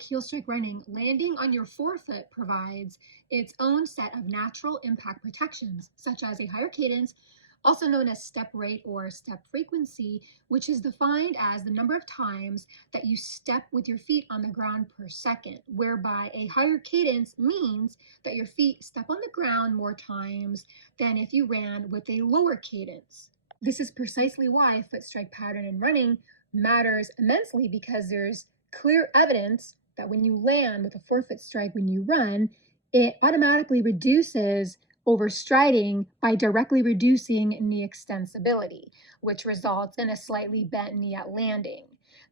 like heel strike running, landing on your forefoot provides its own set of natural impact protections, such as a higher cadence, also known as step rate or step frequency, which is defined as the number of times that you step with your feet on the ground per second, whereby a higher cadence means that your feet step on the ground more times than if you ran with a lower cadence. This is precisely why foot strike pattern in running matters immensely, because there's clear evidence that when you land with a forefoot strike when you run, it automatically reduces overstriding by directly reducing knee extensibility, which results in a slightly bent knee at landing.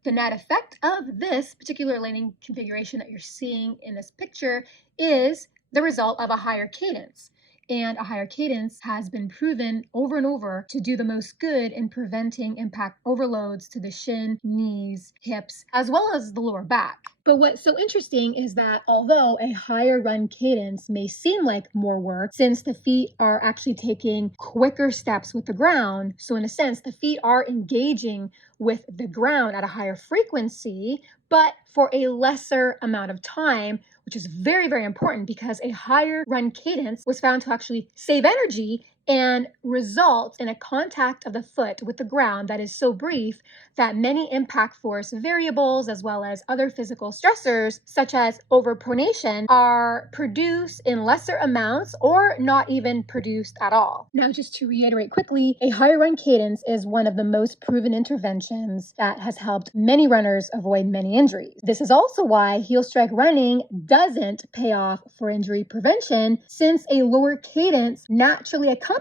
The net effect of this particular landing configuration that you're seeing in this picture is the result of a higher cadence. And a higher cadence has been proven over and over to do the most good in preventing impact overloads to the shin, knees, hips, as well as the lower back. But what's so interesting is that although a higher run cadence may seem like more work, since the feet are actually taking quicker steps with the ground, so in a sense, the feet are engaging with the ground at a higher frequency, but for a lesser amount of time, which is very, very important because a higher run cadence was found to actually save energy and result in a contact of the foot with the ground that is so brief that many impact force variables, as well as other physical stressors, such as overpronation, are produced in lesser amounts or not even produced at all. Now, just to reiterate quickly, a higher run cadence is one of the most proven interventions that has helped many runners avoid many injuries. This is also why heel strike running doesn't pay off for injury prevention, since a lower cadence naturally accompanies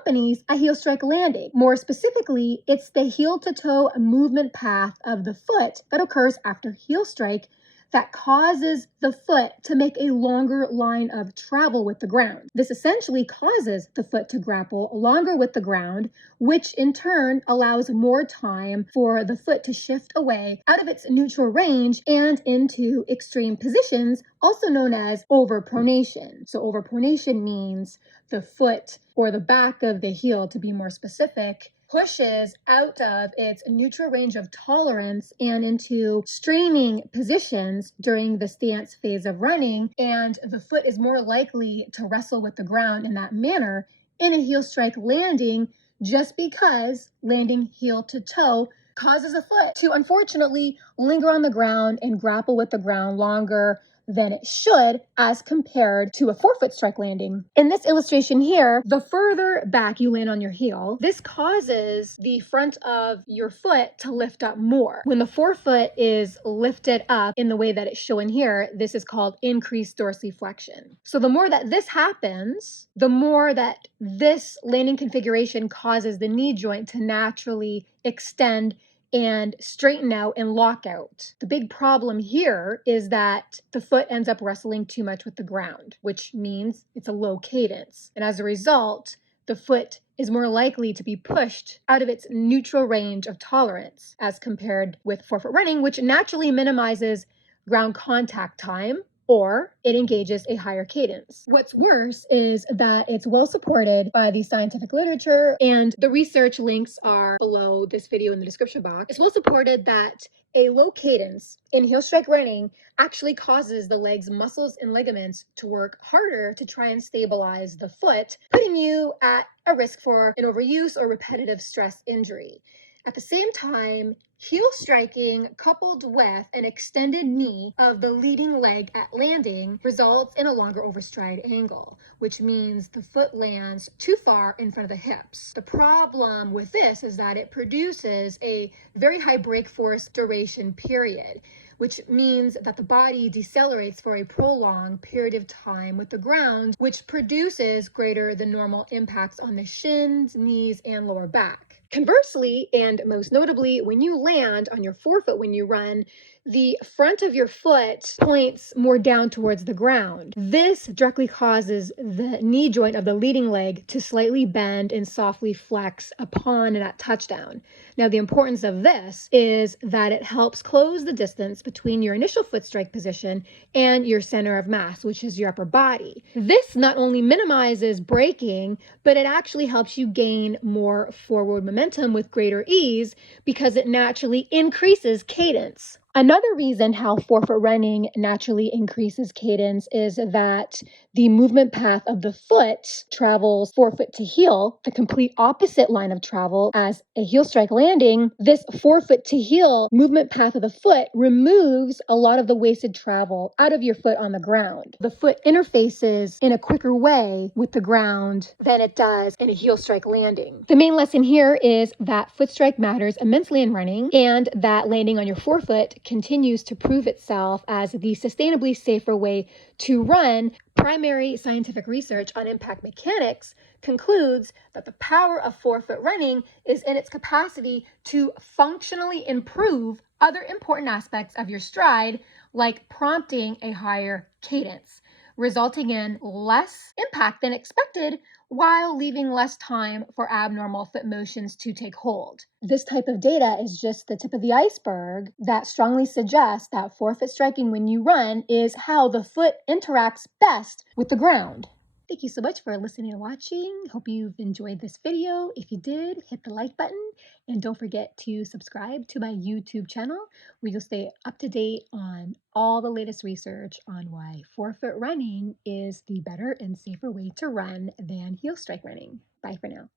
a heel strike landing. More specifically, it's the heel to toe movement path of the foot that occurs after heel strike that causes the foot to make a longer line of travel with the ground. This essentially causes the foot to grapple longer with the ground, which in turn allows more time for the foot to shift away out of its neutral range and into extreme positions, also known as overpronation. So overpronation means the foot, or the back of the heel to be more specific, pushes out of its neutral range of tolerance and into straining positions during the stance phase of running, and the foot is more likely to wrestle with the ground in that manner in a heel strike landing, just because landing heel to toe causes a foot to unfortunately linger on the ground and grapple with the ground longer than it should as compared to a forefoot strike landing. In this illustration here, the further back you land on your heel, this causes the front of your foot to lift up more. When the forefoot is lifted up in the way that it's shown here, this is called increased dorsiflexion. So the more that this happens, the more that this landing configuration causes the knee joint to naturally extend and straighten out and lock out. The big problem here is that the foot ends up wrestling too much with the ground, which means it's a low cadence. And as a result, the foot is more likely to be pushed out of its neutral range of tolerance as compared with forefoot running, which naturally minimizes ground contact time, or it engages a higher cadence. What's worse is that it's well supported by the scientific literature, and the research links are below this video in the description box. It's well supported that a low cadence in heel strike running actually causes the leg's muscles and ligaments to work harder to try and stabilize the foot, putting you at a risk for an overuse or repetitive stress injury. At the same time, heel striking coupled with an extended knee of the leading leg at landing results in a longer overstride angle, which means the foot lands too far in front of the hips. The problem with this is that it produces a very high brake force duration period, which means that the body decelerates for a prolonged period of time with the ground, which produces greater than normal impacts on the shins, knees, and lower back. Conversely, and most notably, when you land on your forefoot when you run, the front of your foot points more down towards the ground. This directly causes the knee joint of the leading leg to slightly bend and softly flex upon that touchdown. Now, the importance of this is that it helps close the distance between your initial foot strike position and your center of mass, which is your upper body. This not only minimizes braking, but it actually helps you gain more forward momentum with greater ease because it naturally increases cadence. Another reason how forefoot running naturally increases cadence is that the movement path of the foot travels forefoot to heel, the complete opposite line of travel as a heel strike landing. This forefoot to heel movement path of the foot removes a lot of the wasted travel out of your foot on the ground. The foot interfaces in a quicker way with the ground than it does in a heel strike landing. The main lesson here is that foot strike matters immensely in running, and that landing on your forefoot continues to prove itself as the sustainably safer way to run. Primary scientific research on impact mechanics concludes that the power of forefoot running is in its capacity to functionally improve other important aspects of your stride, like prompting a higher cadence, resulting in less impact than expected while leaving less time for abnormal foot motions to take hold. This type of data is just the tip of the iceberg that strongly suggests that forefoot striking when you run is how the foot interacts best with the ground. Thank you so much for listening and watching. Hope you've enjoyed this video. If you did, hit the like button and don't forget to subscribe to my YouTube channel where you'll stay up to date on all the latest research on why forefoot running is the better and safer way to run than heel strike running. Bye for now.